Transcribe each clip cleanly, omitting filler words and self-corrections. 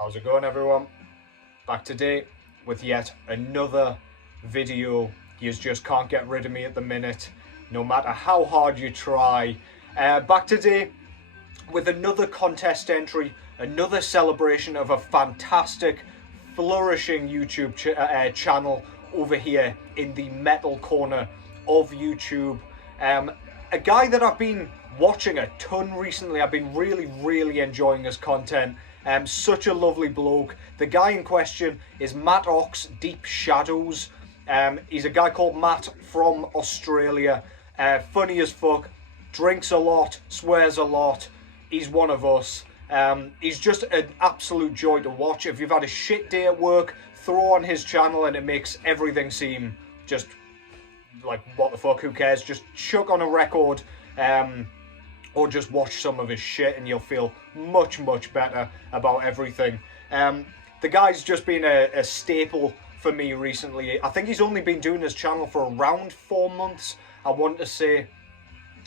How's it going, everyone? Back today with yet another video. You just can't get rid of me at the minute, no matter how hard you try. Back today with another contest entry, another celebration of a fantastic, flourishing YouTube channel over here in the metal corner of YouTube. A guy that I've been watching a ton recently. I've been really enjoying his content. Such a lovely bloke. The guy in question is Matt Ox Deep Shadows. He's a guy called Matt from Australia. Funny as fuck, drinks a lot, swears a lot. He's one of us. He's just an absolute joy to watch. If you've had a shit day at work, throw on his channel and it makes everything seem just like, what the fuck, who cares? Just chuck on a record, or just watch some of his shit and you'll feel much better about everything. The guy's just been a staple for me recently. I think he's only been doing his channel for around 4 months, I want to say.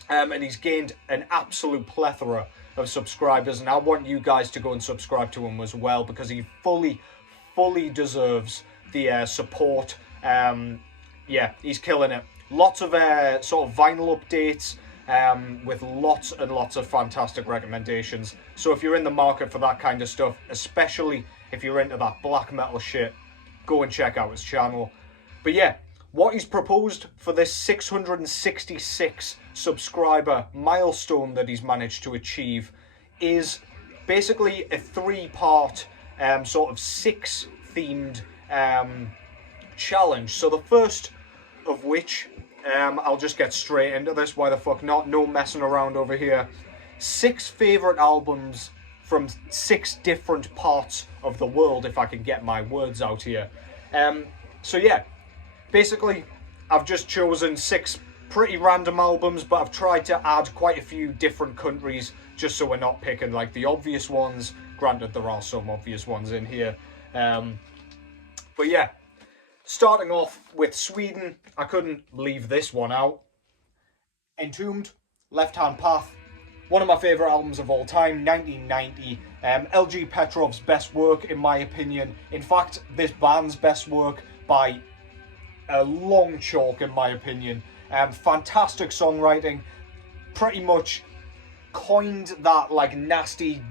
And he's gained an absolute plethora of subscribers, and I want you guys to go and subscribe to him as well, because he fully deserves the support. Yeah, he's killing it. Lots of sort of vinyl updates, with lots and lots of fantastic recommendations. So if you're in the market for that kind of stuff, especially if you're into that black metal shit, go and check out his channel. But yeah, what he's proposed for this 666 subscriber milestone that he's managed to achieve is basically a 3-part sort of 6 themed challenge. So the first of which, I'll just get straight into this. Why the fuck not? No messing around over here. 6 favourite albums from 6 different parts of the world, if I can get my words out here. So yeah, basically I've just chosen 6 pretty random albums, but I've tried to add quite a few different countries just so we're not picking like the obvious ones. Granted, there are some obvious ones in here. But yeah, starting off with Sweden, I couldn't leave this one out. Entombed, Left Hand Path, one of my favourite albums of all time, 1990. LG Petrov's best work, in my opinion. In fact, this band's best work by a long chalk, in my opinion. Fantastic songwriting, pretty much coined that like nasty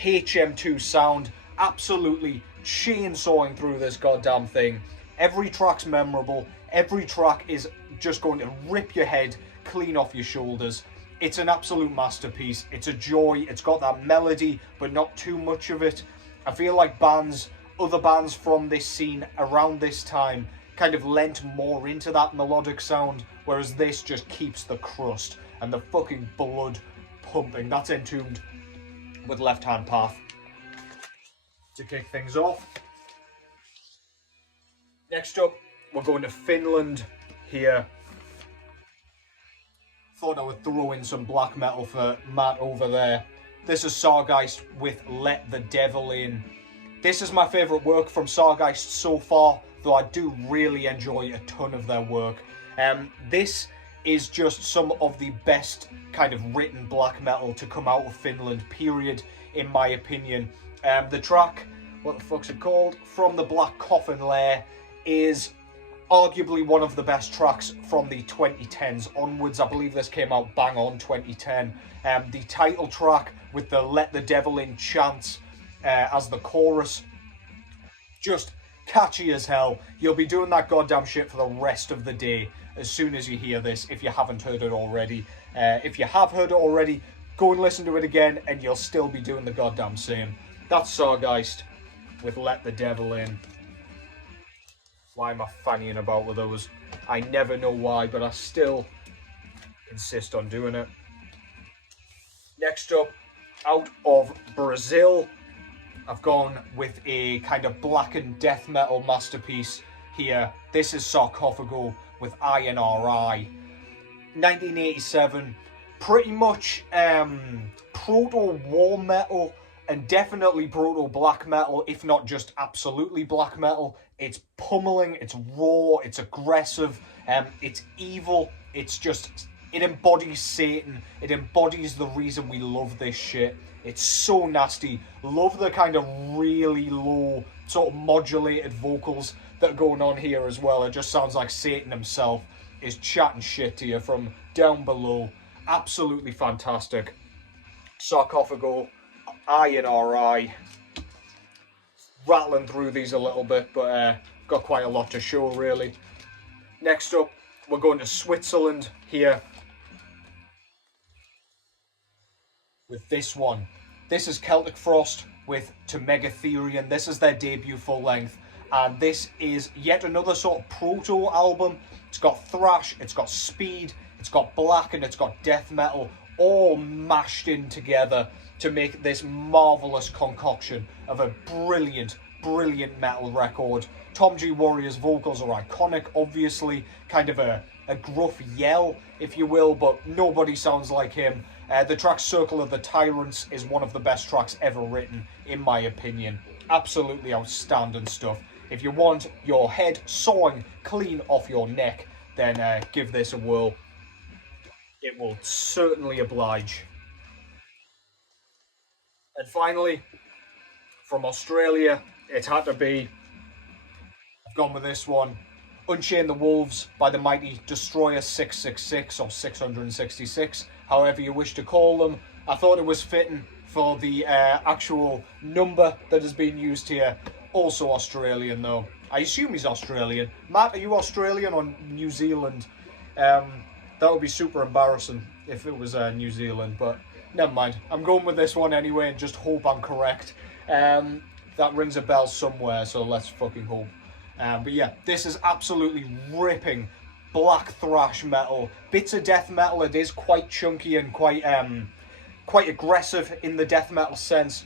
HM2 sound, absolutely chainsawing through this goddamn thing. Every track's memorable, every track is just going to rip your head clean off your shoulders. It's an absolute masterpiece. It's a joy. It's got that melody, but not too much of it. I feel like other bands from this scene around this time kind of lent more into that melodic sound, whereas this just keeps the crust and the fucking blood pumping. That's Entombed with Left Hand Path. To kick things off, next up, we're going to Finland here. Thought I would throw in some black metal for Matt over there. This is Sargeist with Let the Devil In. This is my favourite work from Sargeist so far, though I do really enjoy a ton of their work. This is just some of the best kind of written black metal to come out of Finland, period, in my opinion. The track, what the fuck's it called? From the Black Coffin Lair, is arguably one of the best tracks from the 2010s onwards. I believe this came out bang on 2010. The title track with the Let the Devil In chant as the chorus, just catchy as hell. You'll be doing that goddamn shit for the rest of the day as soon as you hear this, if you haven't heard it already. If you have heard it already, go and listen to it again and you'll still be doing the goddamn same. That's Sargeist with Let the Devil In. Why am I fannying about with those? I never know why, but I still insist on doing it. Next up, out of Brazil, I've gone with a kind of blackened death metal masterpiece here. This is Sarcophago with INRI. 1987, pretty much proto-war metal and definitely proto-black metal, if not just absolutely black metal. It's pummeling, it's raw, it's aggressive, it's evil, it's just, it embodies Satan, it embodies the reason we love this shit. It's so nasty. Love the kind of really low, sort of modulated vocals that are going on here as well. It just sounds like Satan himself is chatting shit to you from down below. Absolutely fantastic. Sarcophago, INRI. Rattling through these a little bit, but got quite a lot to show really. Next up, we're going to Switzerland here with this one. This is Celtic Frost with To Megatherion. This is their debut full length, and this is yet another sort of proto album. It's got thrash, it's got speed, it's got black, and it's got death metal all mashed in together to make this marvelous concoction of a brilliant metal record. Tom G. Warrior's vocals are iconic, obviously, kind of a gruff yell, if you will, but nobody sounds like him. The track Circle of the Tyrants is one of the best tracks ever written, in my opinion. Absolutely outstanding stuff. If you want your head sawing clean off your neck, then give this a whirl. It will certainly oblige. And finally, from Australia, it had to be, I've gone with this one, Unchain the Wolves by the mighty Destroyer 666 or 666, however you wish to call them. I thought it was fitting for the actual number that has been used here. Also Australian though. I assume he's Australian. Matt, are you Australian or New Zealand? That would be super embarrassing if it was New Zealand, but never mind. I'm going with this one anyway and just hope I'm correct. That rings a bell somewhere, so let's fucking hope. But yeah, this is absolutely ripping black thrash metal. Bits of death metal. It is quite chunky and quite aggressive in the death metal sense,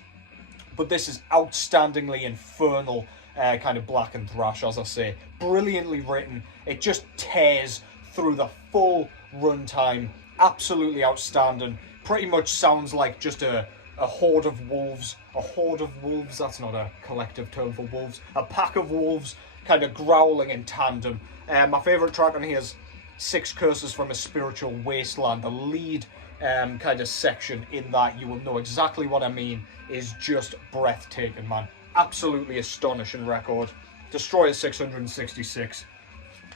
but this is outstandingly infernal kind of black and thrash, as I say. Brilliantly written. It just tears through the full runtime. Absolutely outstanding. Pretty much sounds like just a horde of wolves. A horde of wolves, that's not a collective term for wolves. A pack of wolves kind of growling in tandem. My favourite track on here is Six Curses from a Spiritual Wasteland. The lead kind of section in that, you will know exactly what I mean, is just breathtaking, man. Absolutely astonishing record. Destroyer 666.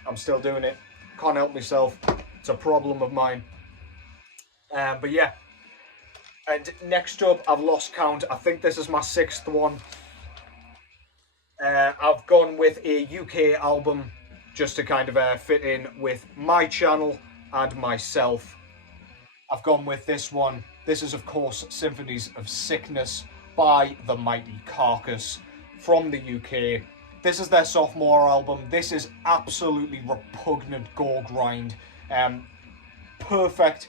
I'm still doing it. Can't help myself. It's a problem of mine. But yeah. And next up, I've lost count. I think this is my 6th one. I've gone with a UK album just to kind of fit in with my channel and myself. I've gone with this one. This is, of course, Symphonies of Sickness by the mighty Carcass from the UK. This is their sophomore album. This is absolutely repugnant gore grind. Perfect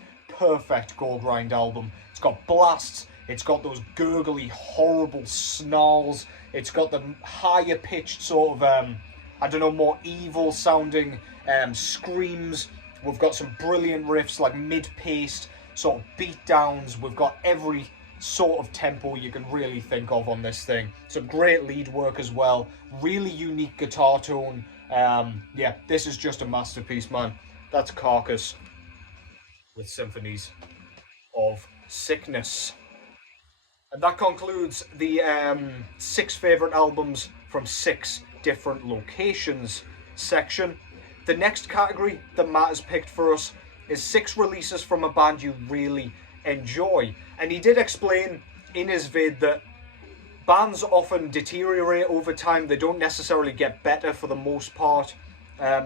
gore grind album. It's got blasts. It's got those gurgly, horrible snarls. It's got the higher pitched sort of, I don't know, more evil sounding screams. We've got some brilliant riffs like mid-paced sort of beat downs. We've got every sort of tempo you can really think of on this thing. Some great lead work as well. Really unique guitar tone. Yeah, this is just a masterpiece, man. That's Carcass with Symphonies of Sickness. And that concludes the 6 favourite albums from 6 different locations section. The next category that Matt has picked for us is 6 releases from a band you really enjoy. And he did explain in his vid that bands often deteriorate over time. They don't necessarily get better for the most part.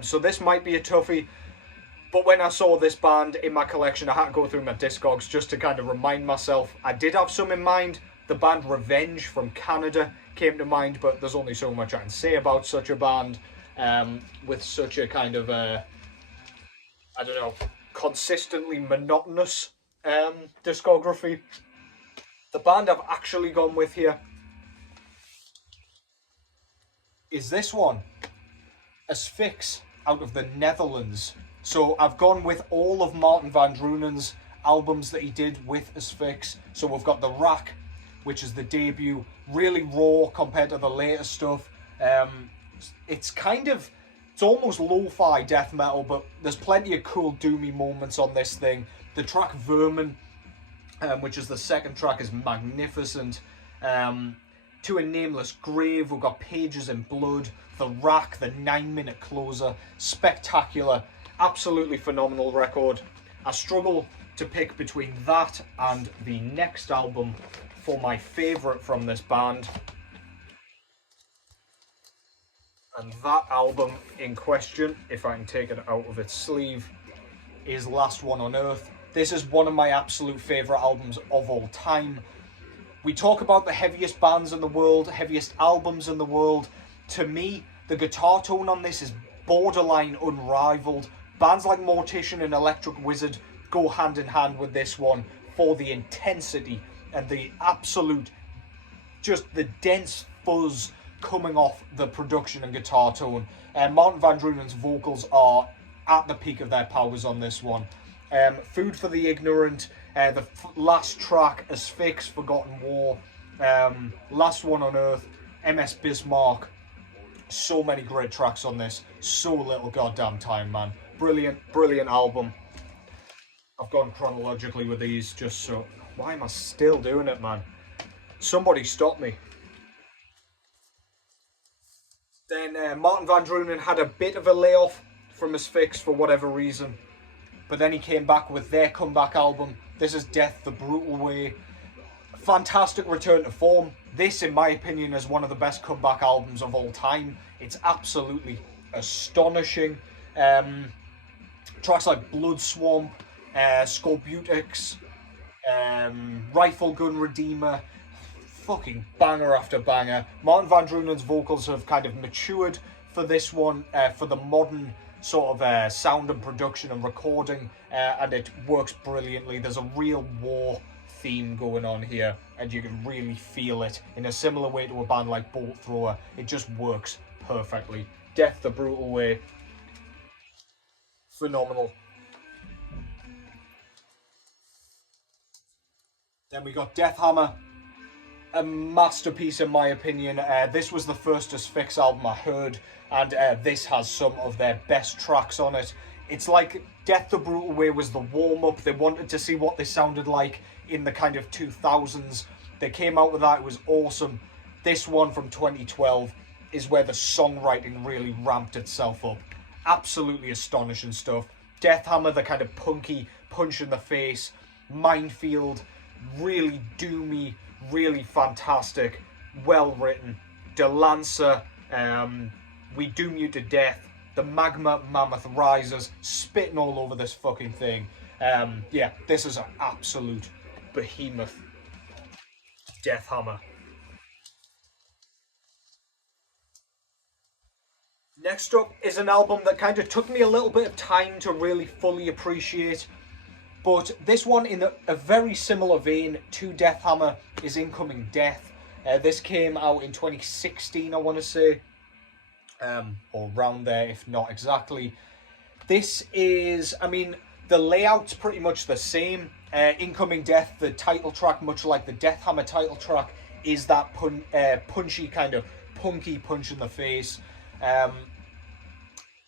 So this might be a toughie. But when I saw this band in my collection, I had to go through my Discogs just to kind of remind myself. I did have some in mind. The band Revenge from Canada came to mind, but there's only so much I can say about such a band with such a kind of, I don't know, consistently monotonous discography. The band I've actually gone with here is this one, Asphyx, out of the Netherlands. So I've gone with all of Martin van Druenen's albums that he did with Asphyx. So we've got The Rack, which is the debut, really raw compared to the later stuff. It's almost lo-fi death metal, but there's plenty of cool doomy moments on this thing. The track Vermin which is the second track, is magnificent. To a Nameless Grave, we've got Pages in Blood, The Rack, the 9-minute closer, spectacular, absolutely phenomenal record. I struggle to pick between that and the next album for my favourite from this band. And that album in question, if I can take it out of its sleeve, is Last One on Earth. This is one of my absolute favourite albums of all time. We talk about the heaviest bands in the world, heaviest albums in the world. To me, the guitar tone on this is borderline unrivaled. Bands like Mortician and Electric Wizard go hand in hand with this one for the intensity and the absolute, just the dense fuzz coming off the production and guitar tone. Martin Van Druenen's vocals are at the peak of their powers on this one. Food for the Ignorant, the last track, Asphyx, Forgotten War, Last One on Earth, MS Bismarck. So many great tracks on this. So little goddamn time, man. Brilliant, brilliant album. I've gone chronologically with these just so... Why am I still doing it, man? Somebody stop me. Then Martin Van Druenen had a bit of a layoff from Asphyx for whatever reason. But then he came back with their comeback album. This is Death the Brutal Way. Fantastic return to form. This, in my opinion, is one of the best comeback albums of all time. It's absolutely astonishing. Tracks like Blood Swamp, Scorbutics, Rifle Gun Redeemer, fucking banger after banger. Martin Van Druenen's vocals have kind of matured for this one, for the modern sort of sound and production and recording, and it works brilliantly. There's a real war theme going on here, and you can really feel it in a similar way to a band like Bolt Thrower. It just works perfectly. Death the Brutal Way, phenomenal. Then we got Deathhammer, a masterpiece in my opinion. This was the first Asphyx album I heard, and this has some of their best tracks on it. It's like Death the Brutal Way was the warm-up. They wanted to see what they sounded like in the kind of 2000s. They came out with that, it was awesome. This one from 2012 is where the songwriting really ramped itself up. Absolutely astonishing stuff. Deathhammer, the kind of punky punch in the face. Minefield, really doomy, really fantastic, well written. Delancer, We Doom You to Death. The Magma Mammoth Rises, spitting all over this fucking thing. Yeah, this is an absolute behemoth. Deathhammer. Next up is an album that kind of took me a little bit of time to really fully appreciate, but this one, in a very similar vein to Deathhammer, is Incoming Death. This came out in 2016, I want to say, or around there, if not exactly. This is, I mean, the layout's pretty much the same. Incoming Death, the title track, much like the Deathhammer title track, is that punchy kind of punky punch in the face.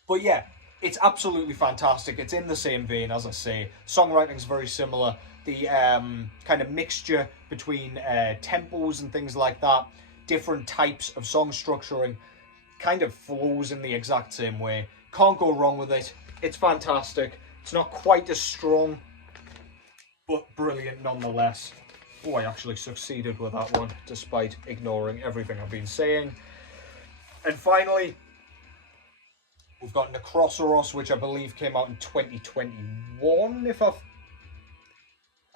But yeah, it's absolutely fantastic. It's in the same vein, as I say. Songwriting's very similar. The kind of mixture between tempos and things like that, different types of song structuring, kind of flows in the exact same way. Can't go wrong with it. It's fantastic. It's not quite as strong, but brilliant nonetheless. Oh, I actually succeeded with that one, despite ignoring everything I've been saying. And finally, we've got Necroceros, which I believe came out in 2021,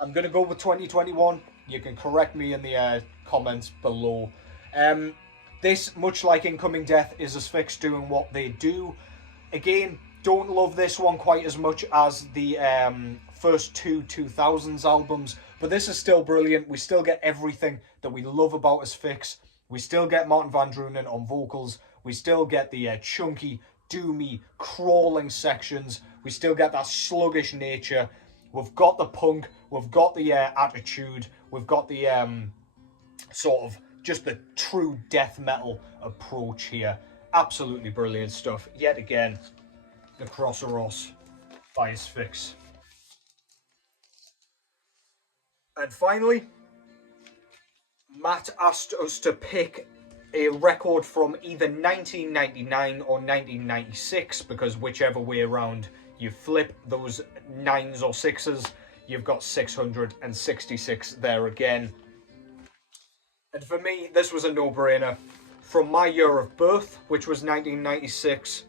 I'm going to go with 2021. You can correct me in the comments below. This, much like Incoming Death, is Asphyx doing what they do. Again, don't love this one quite as much as the first two 2000s albums, but this is still brilliant. We still get everything that we love about Asphyx. We still get Martin Van Druenen on vocals. We still get the chunky, doomy, crawling sections. We still get that sluggish nature. We've got the punk. We've got the attitude. We've got the sort of just the true death metal approach here. Absolutely brilliant stuff. Yet again, Necroceros by Asphyx. And finally, Matt asked us to pick a record from either 1999 or 1996, because whichever way around you flip those 9s or 6s, you've got 666 there again. And for me, this was a no-brainer. From my year of birth, which was 1996,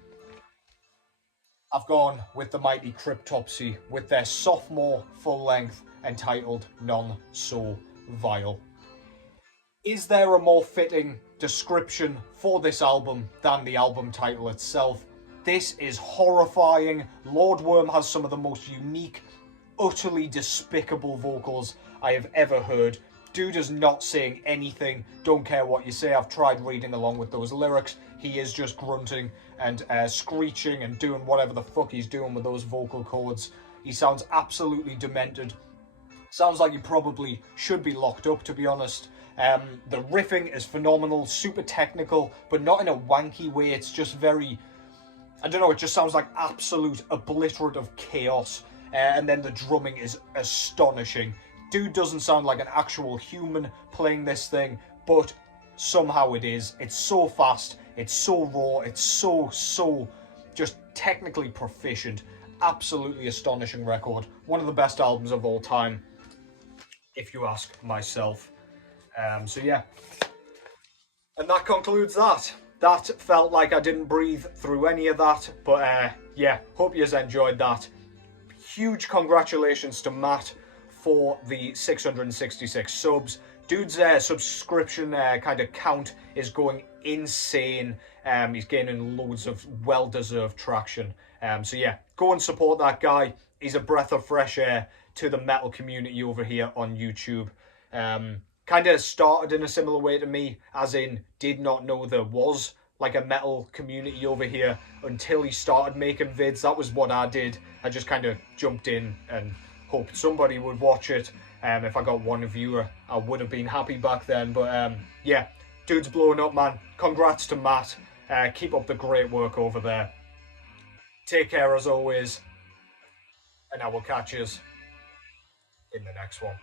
I've gone with the mighty Cryptopsy with their sophomore full length entitled None So Vile. Is there a more fitting description for this album than the album title itself? This is horrifying. Lord Worm has some of the most unique, utterly despicable vocals I have ever heard. Dude is not saying anything, don't care what you say. I've tried reading along with those lyrics. He is just grunting and screeching and doing whatever the fuck he's doing with those vocal cords. He sounds absolutely demented. Sounds like he probably should be locked up, to be honest. The riffing is phenomenal, super technical, but not in a wanky way. It's just very, I don't know, it just sounds like absolute obliterative chaos. And then the drumming is astonishing. Dude doesn't sound like an actual human playing this thing, but somehow it is. It's so fast, it's so raw, it's so just technically proficient. Absolutely astonishing record. One of the best albums of all time, if you ask myself. So yeah. And that concludes that. That felt like I didn't breathe through any of that, but yeah, hope you enjoyed that. Huge congratulations to Matt for the 666 subs. Dude's subscription kind of count is going insane. He's gaining loads of well-deserved traction. So yeah, go and support that guy. He's a breath of fresh air to the metal community over here on YouTube. Kind of started in a similar way to me, as in did not know there was like a metal community over here until he started making vids. That was what I did. I just kind of jumped in and hoped somebody would watch it. If I got one viewer, I would have been happy back then. But yeah, dude's blowing up, man. Congrats to Matt. Keep up the great work over there. Take care as always, and I will catch you in the next one.